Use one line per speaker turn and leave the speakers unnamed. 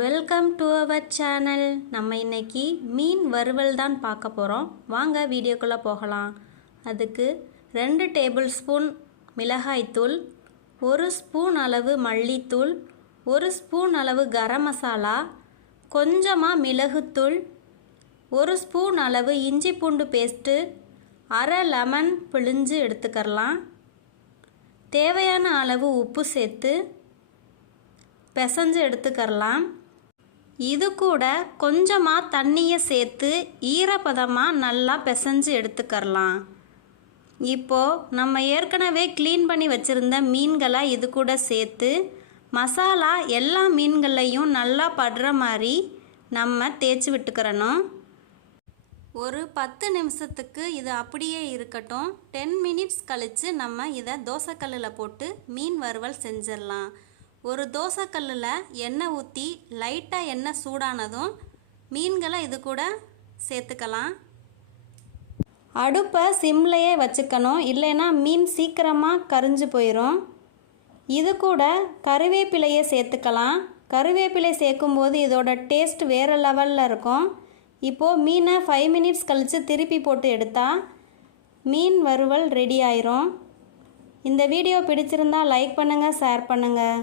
Welcome to our channel நம்ம இன்னைக்கு மீன் வறுவல் தான் பார்க்க போகிறோம் வாங்க வீடியோக்குள்ளே போகலாம். அதுக்கு ரெண்டு டேபிள் ஸ்பூன் மிளகாய்த்தூள் ஒரு ஸ்பூன் அளவு மல்லித்தூள் ஒரு ஸ்பூன் அளவு கரம் மசாலா கொஞ்சமாக மிளகுத்தூள் ஒரு ஸ்பூன் அளவு இஞ்சி பூண்டு பேஸ்ட்டு அரை லெமன் பிழிஞ்சு எடுத்துக்கரலாம் தேவையான அளவு உப்பு சேர்த்து பிசைஞ்சு எடுத்துக்கரலாம் இது கூட கொஞ்சமாக தண்ணியை சேர்த்து ஈரப்பதமாக நல்லா பிசைஞ்சு எடுத்துக்கரலாம் இப்போது நம்ம ஏற்கனவே க்ளீன் பண்ணி வச்சுருந்த மீன்களை இது கூட சேர்த்து மசாலா எல்லா மீன்களையும் நல்லா படுற மாதிரி நம்ம தேய்ச்சி விட்டுக்கிறணும். ஒரு பத்து நிமிஷத்துக்கு இது அப்படியே இருக்கட்டும். டென் மினிட்ஸ் கழித்து நம்ம இதை தோசைக்கல்லில் போட்டு மீன் வறுவல் செஞ்சிடலாம். ஒரு தோசைக்கல்லில் எண்ணெய் ஊற்றி லைட்டாக எண்ணெய் சூடானதும் மீன்களை இது கூட சேர்த்துக்கலாம். அடுப்பை சிம்லையே வச்சுக்கணும். இல்லைன்னா மீன் சீக்கிரமாக கரிஞ்சு போயிடும் இது கூட கருவேப்பிலையை சேர்த்துக்கலாம். கருவேப்பிலை சேர்க்கும்போது இதோட டேஸ்ட் வேறு லெவலில் இருக்கும். இப்போது மீனை ஃபைவ் மினிட்ஸ் கழித்து திருப்பி போட்டு எடுத்தால் மீன் வறுவல் ரெடி ஆயிரும். இந்த வீடியோ பிடிச்சிருந்தா லைக் பண்ணுங்கள் ஷேர் பண்ணுங்கள்